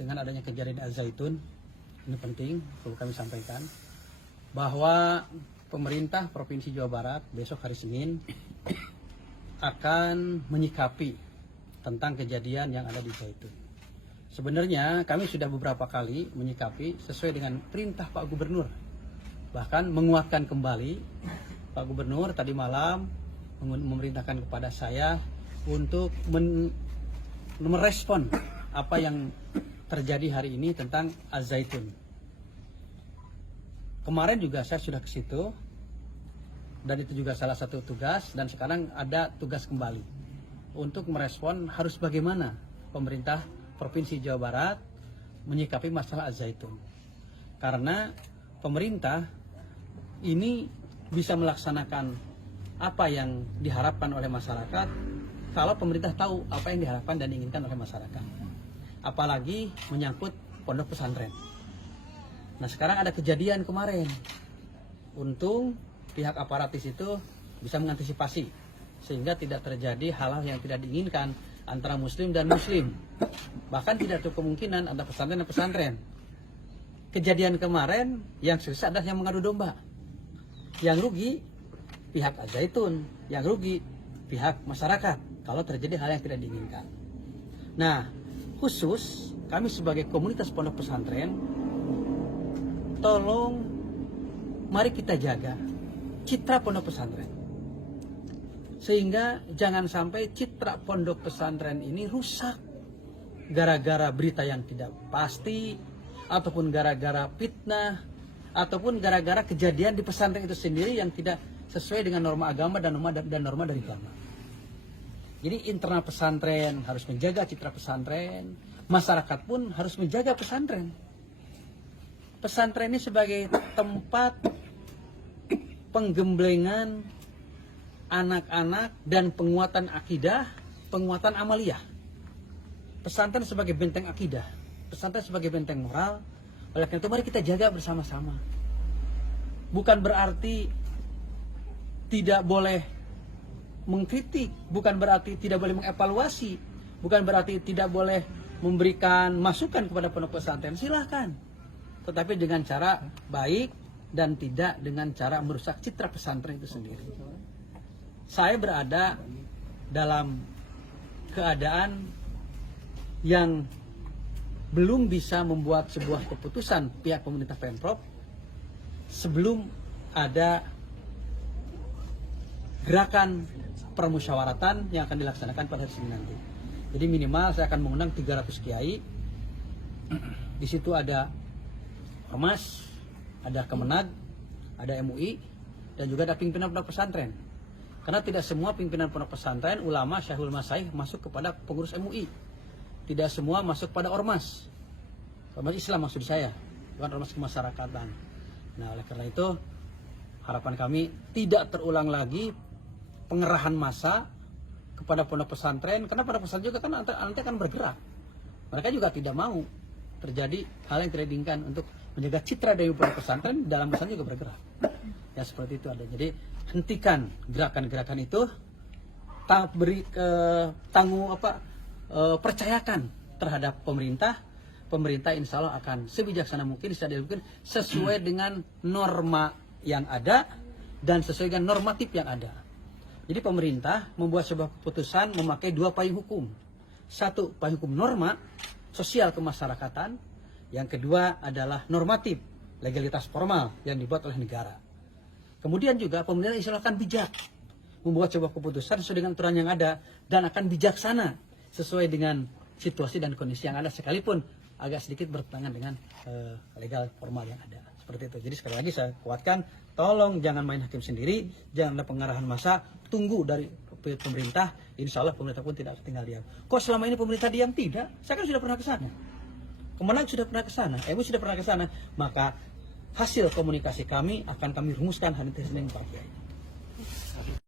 dengan adanya kejadian Al Zaitun, ini penting perlu kami sampaikan bahwa pemerintah Provinsi Jawa Barat besok hari Senin akan menyikapi tentang kejadian yang ada di Zaitun. Sebenarnya kami sudah beberapa kali menyikapi sesuai dengan perintah Pak Gubernur, bahkan menguatkan kembali Pak Gubernur tadi malam memerintahkan kepada saya untuk merespon apa yang terjadi hari ini tentang Al Zaitun. Kemarin juga saya sudah ke situ dan itu juga salah satu tugas, dan sekarang ada tugas kembali untuk merespon harus bagaimana pemerintah Provinsi Jawa Barat menyikapi masalah Al Zaitun. Karena pemerintah ini bisa melaksanakan apa yang diharapkan oleh masyarakat kalau pemerintah tahu apa yang diharapkan dan diinginkan oleh masyarakat. Apalagi menyangkut pondok pesantren. Nah, sekarang ada kejadian kemarin. Untung pihak aparatus itu bisa mengantisipasi sehingga tidak terjadi hal-hal yang tidak diinginkan antara muslim dan muslim. Bahkan tidak ada kemungkinan ada pesantren dan pesantren. Kejadian kemarin yang sukses adalah yang mengadu domba. Yang rugi pihak Al Zaitun, yang rugi pihak masyarakat kalau terjadi hal yang tidak diinginkan. Nah, khusus kami sebagai komunitas pondok pesantren, tolong mari kita jaga citra pondok pesantren. Sehingga jangan sampai citra pondok pesantren ini rusak gara-gara berita yang tidak pasti, ataupun gara-gara fitnah, ataupun gara-gara kejadian di pesantren itu sendiri yang tidak sesuai dengan norma agama dan norma dari agama. Jadi internal pesantren harus menjaga citra pesantren, masyarakat pun harus menjaga pesantren. Pesantren ini sebagai tempat penggemblengan anak-anak dan penguatan akidah, penguatan amaliyah. Pesantren sebagai benteng akidah, pesantren sebagai benteng moral. Oleh karena itu mari kita jaga bersama-sama. Bukan berarti tidak boleh mengkritik, bukan berarti tidak boleh mengevaluasi, bukan berarti tidak boleh memberikan masukan kepada pondok pesantren. Silahkan, tetapi dengan cara baik dan tidak dengan cara merusak citra pesantren itu sendiri. Saya berada dalam keadaan yang belum bisa membuat sebuah keputusan pihak pemerintah Pemprov sebelum ada gerakan permusyawaratan yang akan dilaksanakan pada hari Senin nanti. Jadi minimal saya akan mengundang 300 kiai. Di situ ada Ormas, ada Kemenag, ada MUI, dan juga ada pimpinan pondok pesantren. Karena tidak semua pimpinan pondok pesantren, ulama, syaihul masaih masuk kepada pengurus MUI. Tidak semua masuk pada Ormas. Ormas Islam maksud saya, bukan Ormas kemasyarakatan. Nah, oleh karena itu harapan kami tidak terulang lagi pengerahan massa kepada pondok pesantren, karena pondok pesantren juga kan nanti akan bergerak. Mereka juga tidak mau terjadi hal yang tidak diinginkan untuk menjaga citra dari pondok pesantren, dalam pesantren juga bergerak. Ya seperti itu ada. Jadi hentikan gerakan-gerakan itu, percayakan terhadap pemerintah. Pemerintah insya Allah akan sebijaksana mungkin, sesuai dengan norma yang ada dan sesuai dengan normatif yang ada. Jadi pemerintah membuat sebuah keputusan memakai 2 payung hukum. 1 payung hukum norma sosial kemasyarakatan, yang kedua adalah normatif legalitas formal yang dibuat oleh negara. Kemudian juga pemerintah insya Allah akan bijak membuat sebuah keputusan sesuai dengan aturan yang ada dan akan bijaksana sesuai dengan situasi dan kondisi yang ada, sekalipun agak sedikit bertentangan dengan legal formal yang ada. Seperti itu. Jadi sekali lagi saya kuatkan, tolong jangan main hakim sendiri, jangan ada pengarahan massa, tunggu dari pemerintah. Insya Allah pemerintah pun tidak tinggal diam. Kok selama ini pemerintah diam? Tidak. Saya kan sudah pernah ke sana. Kemenang sudah pernah ke sana, MUI sudah pernah ke sana. Maka hasil komunikasi kami akan kami rumuskan hari Senin pagi.